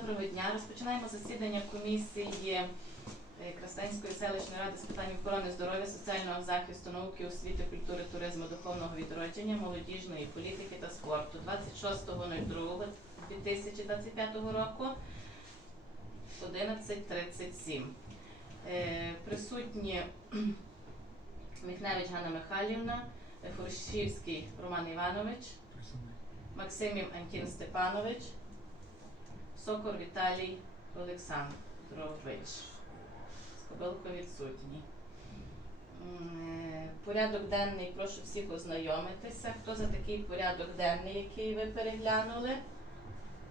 Доброго дня. Розпочинаємо засідання комісії е, Красненської селищної ради з питань охорони здоров'я, соціального захисту, науки, освіти, культури, туризму, духовного відродження, молодіжної політики та спорту 26.02.2025 року 11.37. Е, Присутні Міхневич Ганна Михайлівна, Фуршівський Роман Іванович, Максимів Антін Степанович, Сокор Віталій Олександрович. Скобилко відсутній. Е, Порядок денний, прошу всіх ознайомитися. Хто за такий порядок денний, який ви переглянули?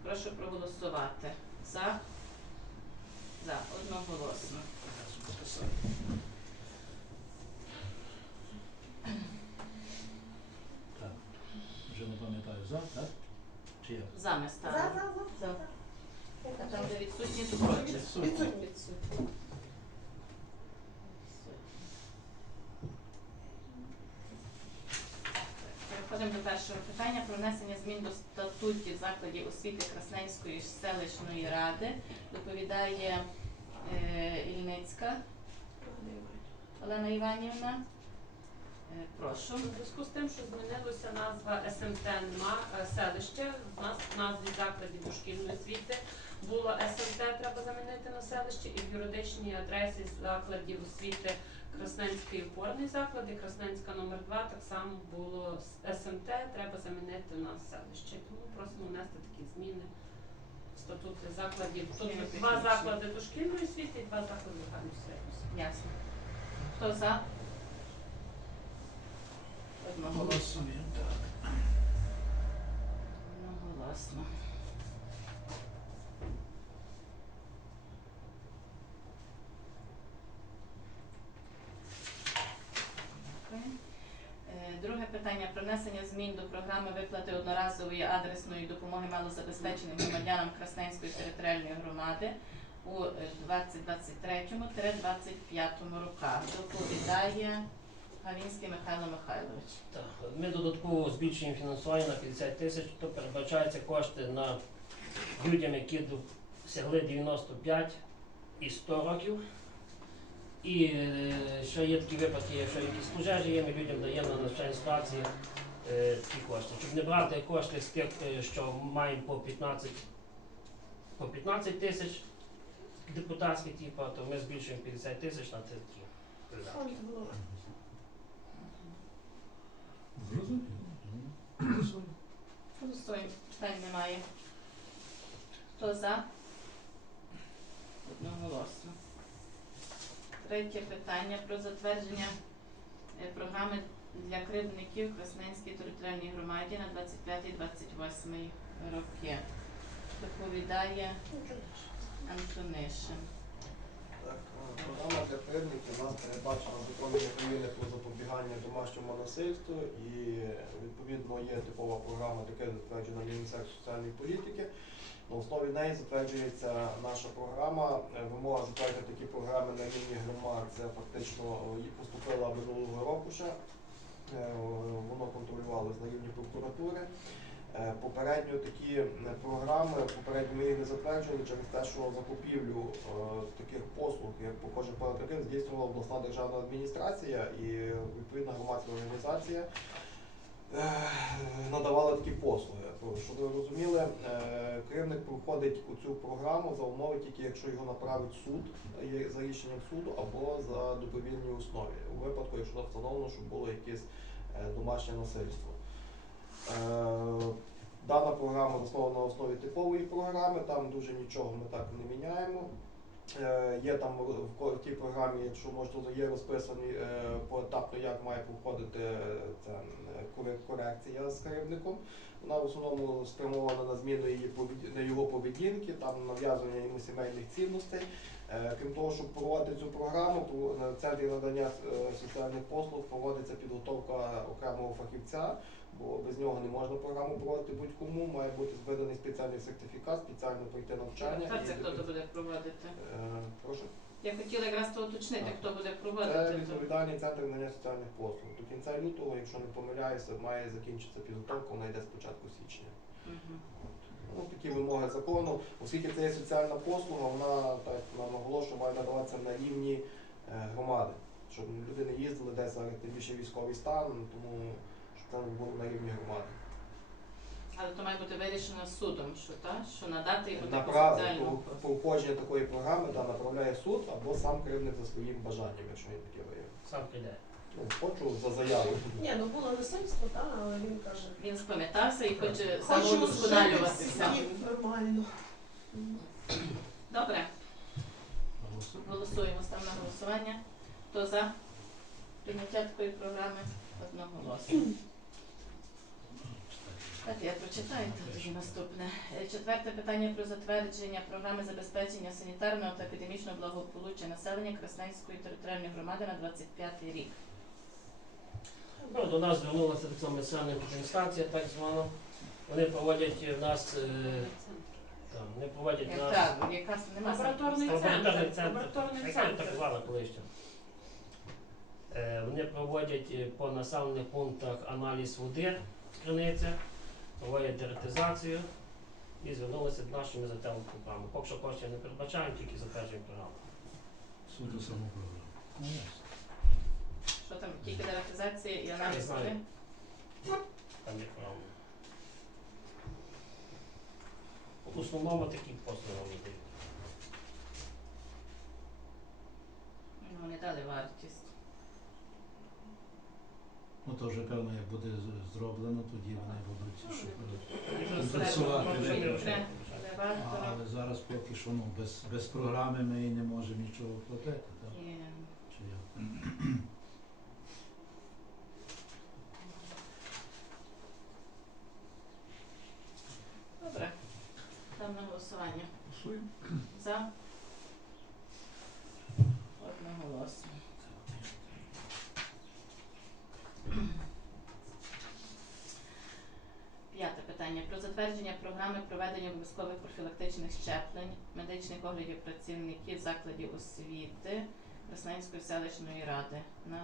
Прошу проголосувати. За? За, одноголосно. Так. Вже не пам'ятаю за, так? Чи як? За ми За, за, за. За. А там, де відсутні, то проти. Відсутні. Відсутні. Переходимо до першого питання про внесення змін до статутів закладів освіти Красненської селищної ради. Доповідає е, Ільницька Олена Іванівна. Е, прошу. У зв'язку з тим, що змінилася назва СМТ е, селище, в нас в назві закладів дошкільної освіти було СМТ, треба замінити на селище, і в юридичній адресі закладів освіти Красненський опорний заклад і Красненська номер 2 так само було СМТ, треба замінити на селище. Тому просимо внести такі зміни в статути закладів. Тут два заклади дошкільної освіти і два заклади загальної освіти. Ясно. Хто за? Одноголосно. Голосуємо, так. Одноголосно. Дякую. Е, Друге питання про внесення змін до програми виплати одноразової адресної допомоги малозабезпеченим громадянам Красненської територіальної громади у е, 2023-2025 роках. Доповідає Гавінський Михайло Михайлович. Так, Ми додатково збільшуємо фінансування на 50 тисяч, то передбачаються кошти на людям, які досягли 95 і 100 років. І ще є такі випадки, якщо якісь пожежі є, ми людям даємо на навчальні ситуації е, ті кошти. Щоб не брати кошти з тих, е, що маємо по 15, по 15 тисяч депутатських, типу, то ми збільшуємо 50 тисяч на ці такі. Голосуємо. Питань немає. Хто за? Одноголосно. Третє питання про затвердження е, програми для кривдників в Красненській територіальній громаді на 25-28 роки. Доповідає Антонишин. Так, е, програма для кривдників у нас передбачена законом України про запобігання домашньому насильству і відповідно є типова програма, яка затверджена Міністерством соціальної політики. На основі неї затверджується наша програма. Е, Вимога затвердити такі програми на рівні громад. Це фактично поступила минулого року ще. Е, Воно контролювалося на рівні прокуратури. Е, Попередньо такі програми, попередньо ми їх не затверджували через те, що закупівлю таких послуг, як по кожен таких, здійснювала обласна державна адміністрація і відповідна громадська організація е, надавала такі послуги. Щоб ви розуміли, е, керівник проходить у цю програму за умови тільки якщо його направить суд за рішенням суду або за добровільній основі. У випадку, якщо встановлено, що було якесь е, домашнє насильство. Дана програма заснована на основі типової програми, там дуже нічого ми так не міняємо. Е, Є там в тій програмі, якщо можете, є розписані е, поетапно, як має проходити е, ця корекція з керівником. Вона в основному спрямована на зміну її на його поведінки, там нав'язування йому сімейних цінностей. Крім того, щоб проводити цю програму, то на центрі надання соціальних послуг проводиться підготовка окремого фахівця, бо без нього не можна програму проводити будь-кому. Має бути виданий спеціальний сертифікат, спеціально пройти навчання. Хто це і- хто то буде проводити? Е, Прошу. Я хотіла якраз то уточнити, Так. хто буде Це проводити. то- відповідальний центр надання соціальних послуг. До кінця лютого, якщо не помиляюся, має закінчитися підготовка, вона йде з початку січня. Мгм. Ну, такі вимоги закону, оскільки це є соціальна послуга, вона так нам наголошує, має надаватися на рівні е, громади, щоб люди не їздили десь зараз тим більше військовий стан, тому щоб це було на рівні громади. Але то має бути вирішено судом, що та що надати йому таку Направ... соціальну по, послугу. такої програми да, направляє суд або сам керівник за своїм бажанням, якщо він таке виявив. Сам піде. Ну, хочу за заяву. Ні, ну було насильство, так, але він каже. Він спам'ятався і хоче Хочу жити нормально. Добре, Голосуємо. голосуємо. Став на голосування. Хто за прийняття такої програми? Одноголосно. Так, я прочитаю тоді наступне. Е, Четверте питання про затвердження програми забезпечення санітарного та епідемічного благополуччя населення Красненської територіальної громади на 25 рік. Ну, до нас звернулася так само соціальна інстанція, так звана. Вони проводять в нас, е, там, вони проводять в Як нас так, немає Лабораторний Лабораторний центр. центр. Лабораторний Яка так центр. звана колишня. Е, Вони проводять е, по населених пунктах аналіз води з криниці, проводять деретизацію і звернулися до нашої затягну програму. Поки що коштів не передбачаємо, тільки затверджуємо програму. Суду саму програму. Ну, ясно. Що там, тільки дератизація і аналіз знаю. води? Там є програма. В основному такі послуги вони дають. Ну, Вони дали вартість. Ну то вже певно, як буде зроблено, тоді вони будуть що будуть. Якщо Працювати А. Але зараз поки що ну, без, без програми ми і не можемо нічого платити, так? Чи як? Добре. Там на голосування. Голосуємо. За. Одноголосно. П'яте питання про затвердження програми проведення обов'язкових профілактичних щеплень, медичних оглядів працівників закладів освіти Красненської селищної ради на 25-27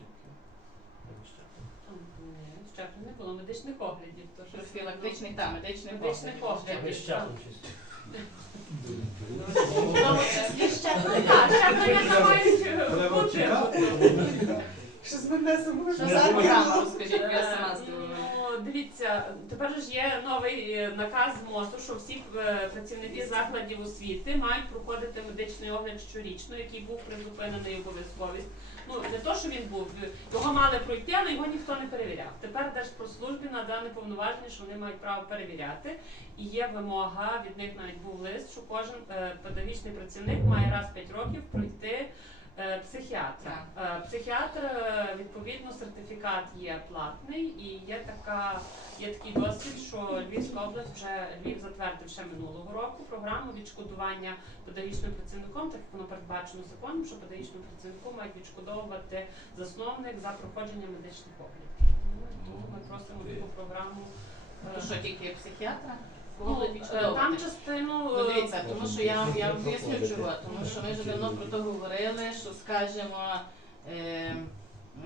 роки. Щеплень не було медичних оглядів. то що Профілактичний та медичних Медичних оглядів. оглядів. Ми щасно. В тому числі щеплення. Так, щеплення там мають бути. Що з мене Що самою за програма, розкажіть, я сама здивована. Дивіться, тепер ж є новий е, наказ МОЗу, що всі е, працівники закладів освіти мають проходити медичний огляд щорічно, який був призупинений обов'язковість. Ну не то, що він був, його мали пройти, але його ніхто не перевіряв. Тепер Держпрослужбі надане повноваження, що вони мають право перевіряти. І є вимога, від них навіть був лист, що кожен е, педагогічний працівник має раз 5 років пройти психіатра. Е, Психіатр, е, відповідно, сертифікат є платний і є така, є такий досвід, що Львівська область вже Львів затвердив ще минулого року програму відшкодування педагогічним працівником, так як воно передбачено законом, що педагогічному працівнику мають відшкодовувати засновник за проходження медичних оглядів. Ну, Тому ми просимо таку програму. е, То що тільки психіатра? Ну, е, там частину Ну, е, дивіться, тому що я, вам- я вам поясню чого. Тому що ми вже давно про то говорили, що скажімо, е,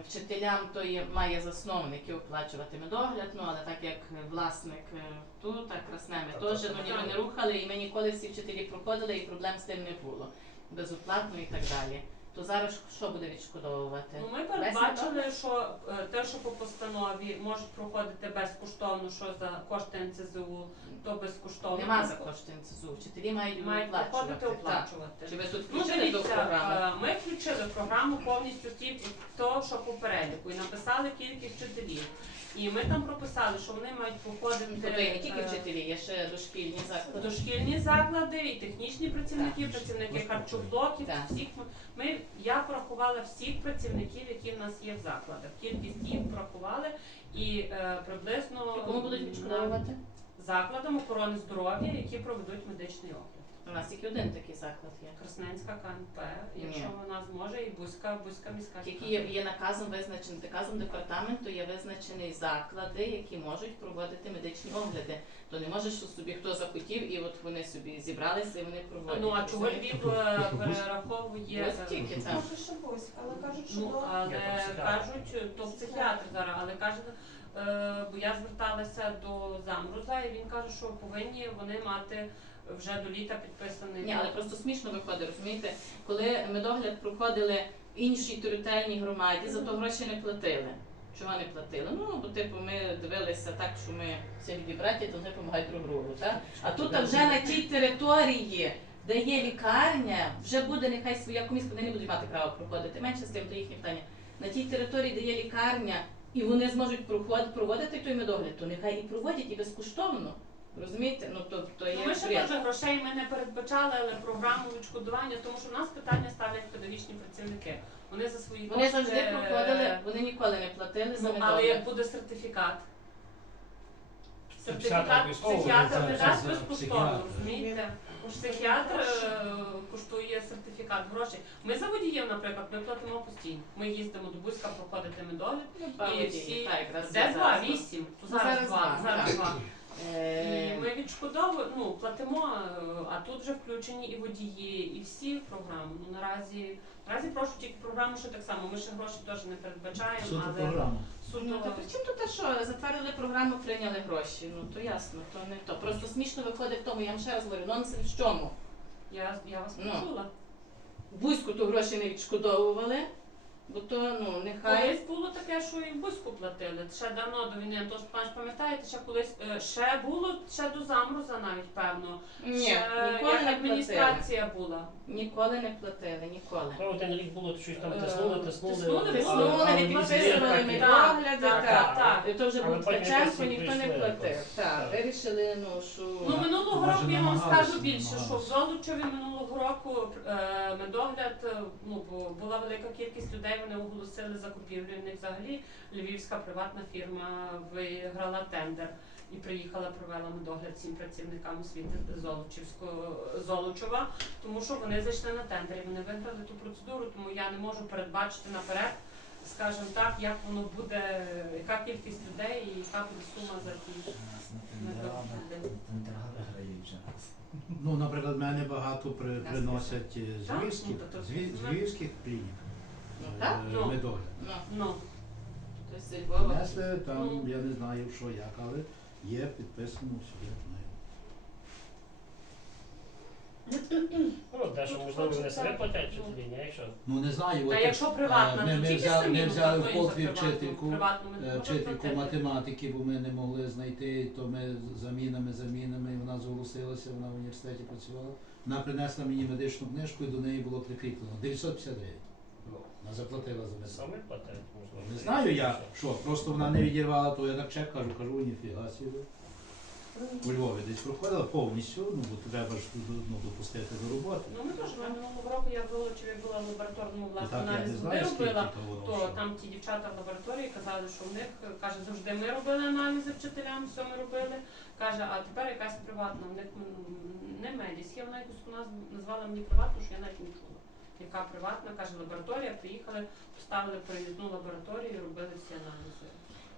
вчителям то є, має засновники оплачувати медогляд, ну але так як власник е, тут, так красне ми теж ну, ніби не рухали, і ми ніколи всі вчителі проходили, і проблем з тим не було. Безоплатно і так далі. То зараз що буде відшкодовувати? Ну, ми передбачили, що е, те, що по постанові можуть проходити безкоштовно, що за кошти НЦЗУ, то безкоштовно. Нема за кошти НЦЗУ. Вчителі мають Мають оплачувати. проходити Так. оплачувати. Чи ви тут Ну, включили до дивіться, програми? е, ми включили в програму повністю ті, то, що по переліку, і написали кількість вчителів. І ми там прописали, що вони мають проходити Тобто є не тільки е, вчителі, є ще дошкільні заклади. дошкільні заклади, і технічні працівники, Так. працівники харчоблоків. Так. Всіх ми, ми я порахувала всіх працівників, які в нас є в закладах. Кількість їх порахували і е, приблизно Кому будуть відшкодовувати? закладам охорони здоров'я, які проведуть медичний огляд. У нас тільки один такий заклад є. Красненська КНП, якщо Ні. вона зможе, і Бузька, Бузька міська. Тільки є, є наказом визначений наказом департаменту, є визначені заклади, які можуть проводити медичні огляди. То не може, що собі хто захотів, і от вони собі зібралися і вони проводять. Ну а чого? Львів е, перераховує? Ось тільки так. Може, ще Боська, але кажуть, що Ну, до... але Я там кажуть, то психіатр зараз, але каже, е, бо я зверталася до замруза, і він каже, що повинні вони мати вже до літа підписаний. Ні, але просто смішно виходить, розумієте, коли медогляд проходили в іншій територіальній громаді, за то гроші не платили. Чого не платили? Ну, бо типу ми дивилися так, що ми всі браті, то вони допомагають друг другу. Так? А тут вже на тій території, де є лікарня, вже буде нехай своя комісія, вони не будуть мати права проходити. Менше з тим, то їхнє питання. На тій території, де є лікарня, і вони зможуть проводити той медогляд, то нехай і проводять і безкоштовно. Розумієте? Ну то, то є Ну, ми ще бред. теж грошей ми не передбачали, але програму відшкодування, тому що в нас питання ставлять педагогічні працівники. Вони за свої Вони кошти, завжди е, проходили, вони ніколи не платили за Ну, але як буде сертифікат? Сертифікат обов'язково психіатр не за- дасть за безкоштовно, психіатра. розумієте? Психіатр е, коштує сертифікат грошей. Ми за водіїв, наприклад, ми платимо постійно. Ми їздимо до Бузька проходити медогляд. Ну, два І всі так, якраз де два? Вісім. То Ну, зараз зараз два. два, Зараз два. Е, І ми відшкодовуємо, ну платимо, е, а тут вже включені і водії, і всі в програму. Ну наразі наразі прошу тільки програму, що так само. Ми ще гроші теж не передбачаємо, Суто але програма. Ну, та при чому тут те, що затвердили програму, прийняли гроші? Ну то ясно, то не то. Просто смішно виходить в тому, я вам ще раз говорю, нонсенс в чому? я, я вас Ну. почула. Бузьку то гроші не відшкодовували, бо то ну нехай. Колись було таке, що і Бузьку платили. Ще давно до війни, ж Степанович, пам'ятаєте, ще колись е, ще було ще до замороза навіть певно. Ні, ще ніколи як не платили. адміністрація була. Ніколи не платили, ніколи. То один рік було щось там Е, тиснули, тиснули. тиснули, Тиснули, не підписували так, медогляди, так, так. то вже був Ткаченко, ніхто не платив. Так, вирішили, ну що. Ну минулого Може, року я вам скажу більше, що в. Золочеві минулого року е, медогляд, е, ну бо була велика кількість людей, вони оголосили закупівлю. В них взагалі львівська приватна фірма виграла тендер і приїхала, провела медогляд всім працівникам освіти Золочівського Золочева, тому що вони зайшли на тендер і вони виграли ту процедуру, тому я не можу передбачити наперед. Скажімо так, як воно буде, яка кількість людей і яка буде сума за ті медогляди. Ну, наприклад, мене багато при, приносять з Так, львівських, то- то- з з ну. львівських клінік е, так? Ну. медогляд. Ну, Ну. там, я не знаю що як, але є підписано знаю. Ну, можливо, вони себе платять чи ні, якщо. Ну не знаю, Та от, якщо приватна, е, ми, то ми тільки взяли, самі ми взяли в приватну. вчительку, Приватну е, вчительку платити. математики, бо ми не могли знайти, то ми з замінами, замінами, і вона зголосилася, вона в університеті працювала. Вона принесла мені медичну книжку і до неї було прикріплено 959. Вона заплатила за медицину. Саме платять, можливо. Не знаю я, що, просто вона не відірвала, то я так чек кажу, кажу, ніфіга собі. У Львові десь проходила повністю, ну бо треба ж ну, допустити до роботи. Ну ми теж минулого року я в Золочеві була в лабораторному Ну, власне так я аналіз води скільки робила. то воно. То що. там ті дівчата в лабораторії казали, що в них каже, завжди ми робили аналізи вчителям, все ми робили. Каже, а тепер якась приватна, в них м, не медіс. Є вона якусь назву назвала мені приватну, що я навіть не чула. Яка приватна, каже, лабораторія, приїхали, поставили перевідну лабораторію, робили всі аналізи.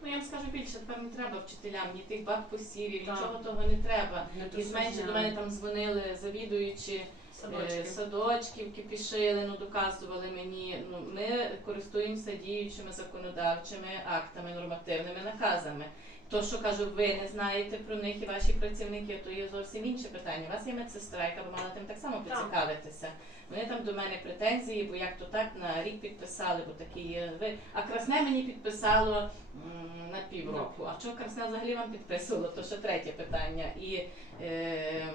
Ну я вам скажу більше, тепер не треба вчителям, ні тих баб посівів, Так. нічого того не треба. Вони І тут зменше до мене там дзвонили завідуючі е, садочки. садочків, кипішили, ну доказували мені. Ну ми користуємося діючими законодавчими актами, нормативними наказами. То, що кажу, ви не знаєте про них і ваші працівники, то є зовсім інше питання. У вас є медсестра, яка би мала тим так само поцікавитися. Вони там до мене претензії, бо як то так на рік підписали, бо такі є ви. А красне мені підписало м, на півроку. А чого красне взагалі вам підписувало? То ще третє питання. І е,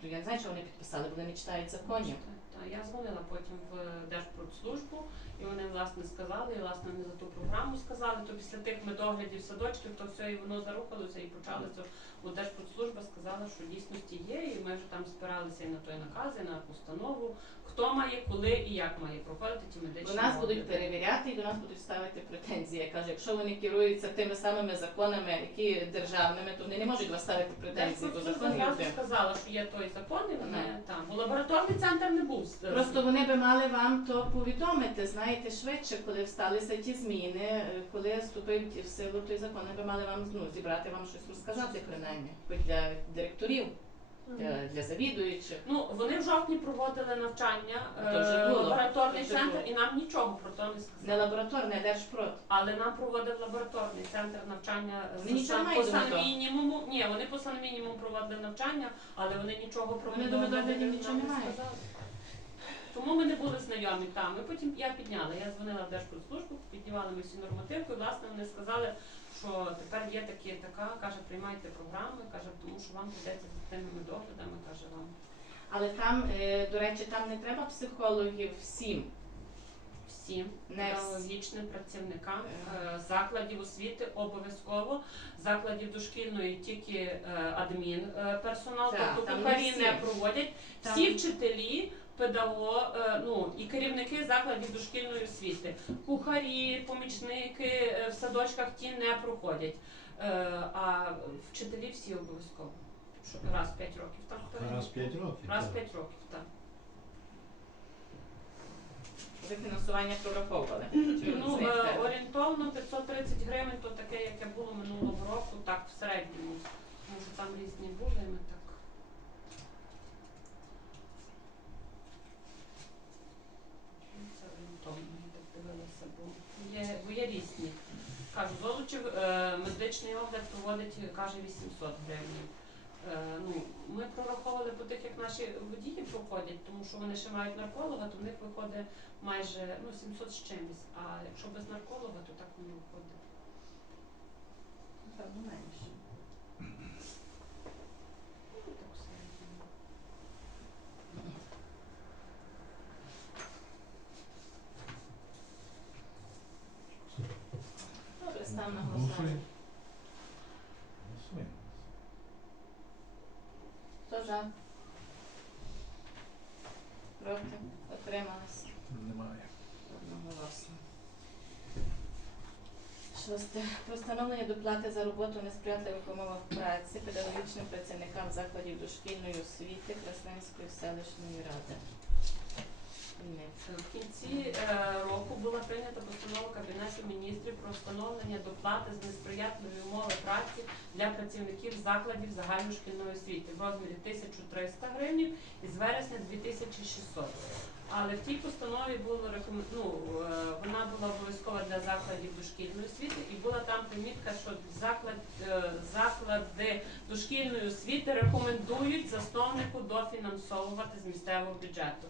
тут, я не знаю, чого вони підписали, бо вони не читають законів. Та, я дзвонила потім в Держпродслужбу, і вони власне сказали, і власне вони за ту програму сказали, то після тих медоглядів садочків, то все і воно зарухалося і почалося. Бо Держпродслужба сказала, що дійсності є, і ми вже там спиралися і на той наказ, і на постанову, хто має, коли і як має проходити ті медичні. До нас будуть перевіряти і до нас будуть ставити претензії. Я кажу, якщо вони керуються тими самими законами, які державними, то вони не можуть вас ставити претензії, бо Держпродслужба закон є сказала, що є той закон, і вони там. Бо лабораторний центр не був. Просто вони би мали вам то повідомити, знаєте, швидше, коли всталися ті зміни, е, коли вступив в силу той закон, би мали вам ну, зібрати вам щось розказати принаймні, хоч для директорів. для, для завідуючих. Ну, вони в жовтні проводили навчання, То вже е, було. лабораторний То вже центр, було. і нам нічого про то не Не сказали. лабораторне, а держпрод. Але нам проводив лабораторний центр навчання Вони з по санмінімуму. Ні, вони по санмінімуму проводили навчання, але вони нічого про Вони до медогляд медогляду нічого не мають. Тому ми не були знайомі там. І потім я підняла. Я дзвонила в Держпродслужбу, піднімали ми всю нормативку, і власне вони сказали, що тепер є такі така, каже, приймайте програми, каже, тому що вам прийдеться з тими доглядами, каже вам. Але там, е, до речі, там не треба психологів всім. Всім Не всі. педагогічним працівникам е, закладів освіти обов'язково, закладів дошкільної тільки е, адмін е, персонал, Так, тобто там не кухарі всі. не проводять. Там- Всі вчителі, педаго, е, ну і керівники закладів дошкільної освіти, кухарі, помічники е, в садочках ті не проходять. Е, А вчителі всі обов'язково. Що раз в 5 років, так? Раз в 5 років. Раз в так. 5 років, так. Ви фінансування прораховували. Ну, е, орієнтовно 530 гривень, то таке, яке було минулого року, так, в середньому. Може там різні були, ми так. Ну, Це орієнтовно, я так дивилася, бо є, бо є різні. Кажу, Золочів е, медичний огляд проводить, каже, 800 гривень. Е, ну, ми прораховували по тих, як наші водії проходять, тому що вони ще мають нарколога, то в них виходить майже ну, 700 з чимось. А якщо без нарколога, то так не виходить. Напевно, менше. Ну, так в. Добре, став на голосування. Голосуємо. За? Проти? Отрималися. Немає. Одноголосно. Шосте. Про встановлення доплати за роботу в несприятливих умовах праці педагогічним працівникам закладів дошкільної освіти Красненської селищної ради. В кінці е, року була прийнята постанова Кабінету міністрів про встановлення доплати з несприятливої умови праці для працівників закладів загальношкільної освіти в розмірі 1300 гривень і з вересня 2600. Але в тій постанові було ну, е, вона була обов'язкова для закладів дошкільної освіти, і була там примітка, що заклад, е, заклади дошкільної освіти рекомендують засновнику дофінансовувати з місцевого бюджету.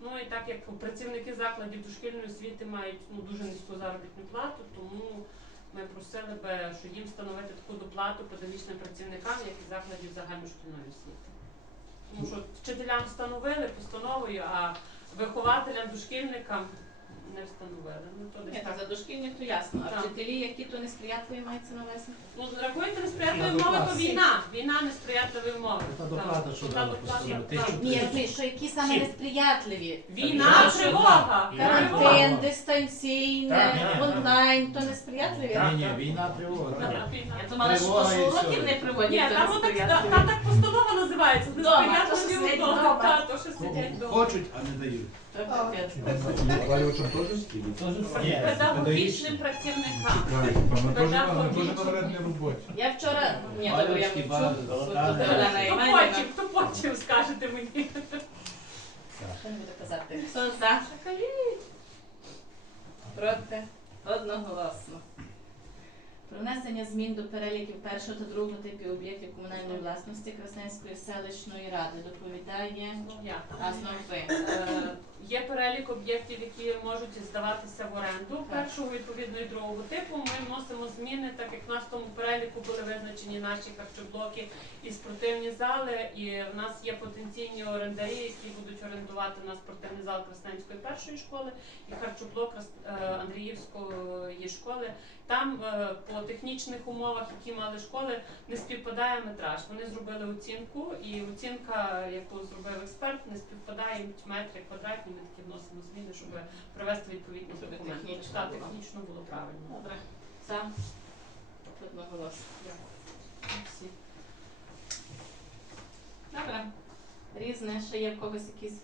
Ну і так як працівники закладів дошкільної освіти мають ну, дуже низьку заробітну плату, тому ми просили би, що їм встановити таку доплату педагогічним працівникам, як і закладів загальношкільної освіти. Тому що вчителям встановили постановою, а вихователям, дошкільникам не встановили. Ну то Ні, десь то так. за дошкільних то ясно. А Так. вчителі, які то несприятливі мається на увазі? Ну, рахуйте несприятливі умови, то війна. Війна несприятливі умови. Та Так. доплата, що Та дала постанова? Ні, я розумію, що які саме Всі. несприятливі. Війна, тривога. Карантин, дистанційне, Так, ні, ні, онлайн, то несприятливі? Ні, ні, війна тривога. Війна. Я думала, що Тривога і що уроків не Ні, то там отак, та, так постанова називається. Дома, то, що Несприятливі сидять умови. дома. Та, то, що сидять вдома. Хочуть, а не дають. То капець. Валювачам теж скільки? Ні, Педагогічним працівникам. Ми теж ми теж на Педагогічним. роботі. Я вчора, ні, добре, я Валюшки, золота. Олена Хто потім скажете мені? Що не буду казати? Хто за? Проти? Одноголосно. Про внесення змін до переліків першого та другого типів об'єктів комунальної власності Красненської селищної ради доповідає Я. Е, Є перелік об'єктів, які можуть здаватися в оренду першого відповідно і другого типу. Ми вносимо зміни, так як в нас в тому переліку були визначені наші харчоблоки і спортивні зали. І в нас є потенційні орендарі, які будуть орендувати на спортивний зал Красненської першої школи і харчоблок е, Андріївської школи. Там е, по технічних умовах, які мали школи, не співпадає метраж. Вони зробили оцінку, і оцінка, яку зробив експерт, не співпадає метри квадратні. Ми такі вносимо зміни, щоб привести відповідні документи. технічно Так, було. технічно було правильно. Добре. За. Одноголосно. Всі. Добре. Різне, ще є в когось якісь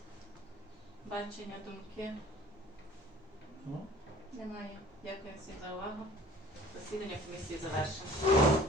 бачення, думки? Ну, Немає. Дякую всім за увагу. Засідання комісії завершено.